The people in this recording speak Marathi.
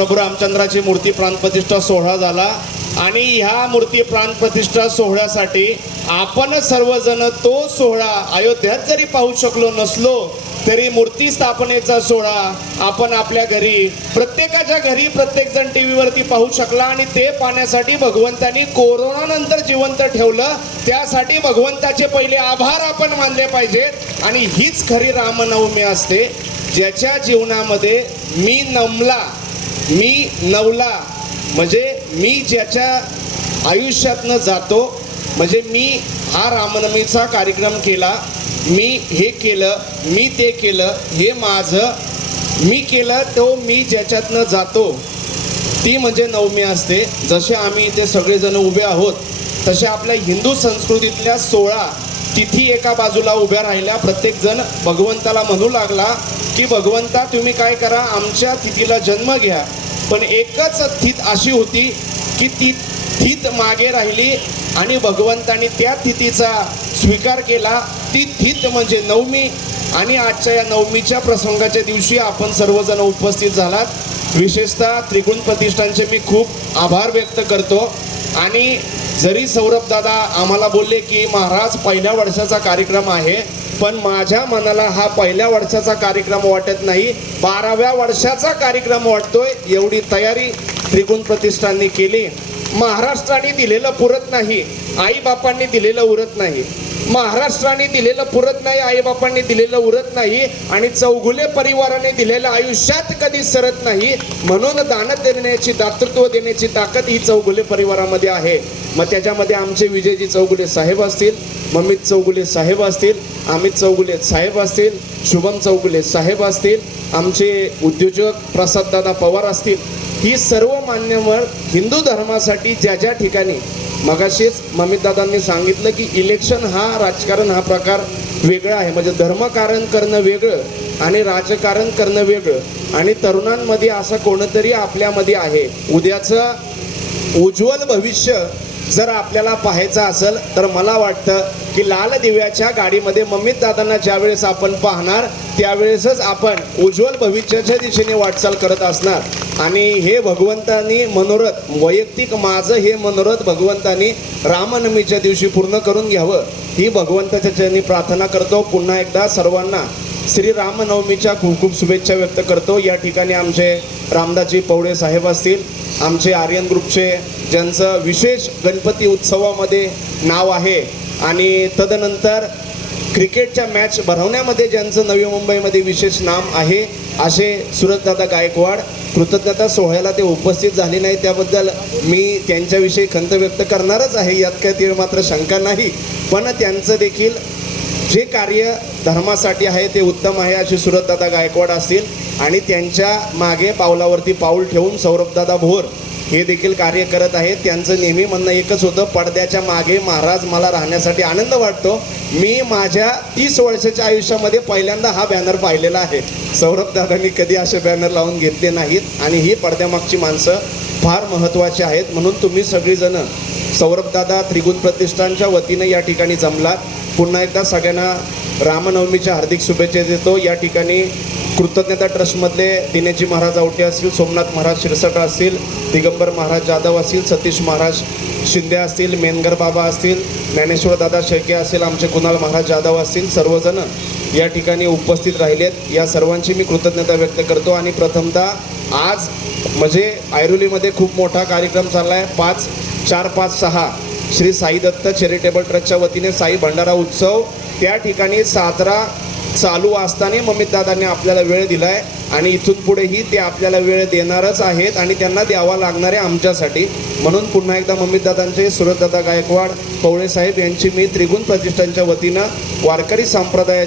प्रभू रामचंद्राची मूर्ती प्राणप्रतिष्ठा सोहळा झाला. आणि ह्या मूर्ती प्राणप्रतिष्ठा सोहळ्यासाठी आपण सर्वजण तो सोहळा अयोध्यात जरी पाहू शकलो नसलो तरी मूर्ती स्थापनेचा सोहळा आपण आपल्या घरी प्रत्येकाच्या घरी प्रत्येकजण टी व्हीवरती पाहू शकला आणि ते पाहण्यासाठी भगवंतानी कोरोनानंतर जिवंत ठेवलं. त्यासाठी भगवंताचे पहिले आभार आपण मानले पाहिजेत. आणि हीच खरी रामनवमी असते ज्याच्या जीवनामध्ये मी नमला. मी नवला म्हणजे मी ज्याच्या आयुष्यातनं जातो म्हणजे मी हा रामनवमीचा कार्यक्रम केला मी हे केलं मी ते केलं हे माझं मी केलं तो मी ज्याच्यातनं जातो ती म्हणजे नवमी असते. जसे आम्ही इथे सगळेजण उभे आहोत तसे आपल्या हिंदू संस्कृतीतल्या सोळा तिथी एका बाजूला उभ्या राहिल्या प्रत्येकजण भगवंताला म्हणू लागला की भगवंता तुम्ही काय करा आमच्या तिथीला जन्म घ्या. पण एकच थित अशी होती की ती थित मागे राहिली आणि भगवंतानी त्या तिथीचा स्वीकार केला. ती थित म्हणजे नवमी आणि आजच्या या नवमीच्या प्रसंगाच्या दिवशी आपण सर्वजण उपस्थित झालात. विशेषतः त्रिगुण प्रतिष्ठानचे मी खूप आभार व्यक्त करतो. आणि जरी सौरभ दादा आम्हाला बोलले की महाराज पहिल्या वर्षाचा कार्यक्रम आहे पण माझ्या मनाला हा पहिल्या वर्षाचा कार्यक्रम वाटत नाही. बाराव्या वर्षाचा कार्यक्रम वाटतोय. एवढी तयारी त्रिगुण प्रतिष्ठानने केली. महाराष्ट्राने दिलेलं पुरत नाही. आईबापांनी दिलेलं उरत नाही. महाराष्ट्राने दिलेलं पुरत नाही आईबापांनी दिलेलं उरत नाही आणि चौगुले परिवाराने दिलेलं आयुष्यात कधी सरत नाही म्हणून दान देण्याची दातृत्व देण्याची ताकद ही चौगुले परिवारामध्ये आहे. मग त्याच्यामध्ये आमचे विजयजी चौगुले साहेब असतील ममित चौगुले साहेब असतील अमित चौगुले साहेब असतील शुभम चौगुले साहेब असतील आमचे उद्योजक प्रसाददादा पवार असतील ही सर्व मान्यवर हिंदू धर्मासाठी ज्या ज्या ठिकाणी मगाशीच ममितदादांनी सांगितलं की इलेक्शन हा राजकारण हा प्रकार वेगळा आहे. म्हणजे धर्मकारण करणं वेगळं आणि राजकारण करणं वेगळं. आणि तरुणांमध्ये असं कोणतरी आपल्यामध्ये आहे. उद्याचं उज्ज्वल भविष्य जर आपल्याला पाहायचं असेल तर मला वाटतं की लाल दिव्याच्या गाडीमध्ये मम्मीत दादांना ज्यावेळेस आपण पाहणार त्यावेळेसच आपण उज्ज्वल भविष्याच्या दिशेने वाटचाल करत असणार. आणि हे भगवंतानी मनोरथ वैयक्तिक माझं हे मनोरथ भगवंतानी रामनवमीच्या दिवशी पूर्ण करून घ्यावं. ही भगवंताच्या चरणी प्रार्थना करतो. पुन्हा एकदा सर्वांना श्री रामनवमीच्या खूप खूप शुभेच्छा व्यक्त करतो. या ठिकाणी आमचे रामदासजी पवडे साहेब असतील आमचे आर्यन ग्रुपचे ज्यांचं विशेष गणपती उत्सवामध्ये नाव आहे आणि तदनंतर क्रिकेटच्या मॅच भरवण्यामध्ये ज्यांचं नवी मुंबईमध्ये विशेष नाम आहे असे सुरतदादा गायकवाड कृतज्ञता सोहळ्याला ते उपस्थित झाले नाही त्याबद्दल मी त्यांच्याविषयी खंत व्यक्त करणारच आहे. यात काय ते मात्र शंका नाही. पण त्यांचं देखील जे कार्य धर्मासाठी आहे ते उत्तम आहे असे सुरतदादा गायकवाड असतील. आणि त्यांच्या मागे पावलावरती पाऊल ठेवून सौरभदादा भोर हे देखील कार्य करत आहेत. त्यांचं नेहमी म्हणणं एकच होतं पडद्याच्या मागे महाराज मला राहण्यासाठी आनंद वाटतो. मी माझ्या तीस वर्षाच्या आयुष्यामध्ये पहिल्यांदा हा बॅनर पाहिलेला आहे. सौरभ दादांनी कधी असे बॅनर लावून घेतले नाहीत. आणि ही पडद्यामागची माणसं फार महत्त्वाची आहेत. म्हणून तुम्ही सगळीजणं सौरभदादा त्रिगुण प्रतिष्ठानच्या वतीनं या ठिकाणी जमलात पुन्हा एकदा सगळ्यांना रामनवमीच्या हार्दिक शुभेच्छा देतो. या ठिकाणी कृतज्ञता ट्रस्टमधले दिनेजी महाराज आवटे असतील सोमनाथ महाराज शिरसटा असतील दिगंबर महाराज जाधव असतील सतीश महाराज शिंदे असतील मेनगर बाबा असतील ज्ञानेश्वर दादा शेळके असतील आमचे कुणाल महाराज जाधव असतील सर्वजण या ठिकाणी उपस्थित राहिलेत. या सर्वांची मी कृतज्ञता व्यक्त करतो आणि प्रथमतः आज म्हणजे ऐरोलीमध्ये खूप मोठा कार्यक्रम चालला आहे पाच चार पाच सहा श्री साई दत्त चॅरिटेबल ट्रस्टच्या वतीने साई भंडारा उत्सव. त्या ठिकाणी साजरा चालू असताना ममितदादांनी आपल्याला वेळ दिला आहे आणि इथून पुढेही ते आपल्याला वेळ देणारच आहेत आणि त्यांना द्यावा लागणार आहे आमच्यासाठी. म्हणून पुन्हा एकदा ममितदादांचे सुरतदादा गायकवाड पवळे साहेब यांची मी त्रिगुण प्रतिष्ठानच्या वतीनं वारकरी संप्रदाय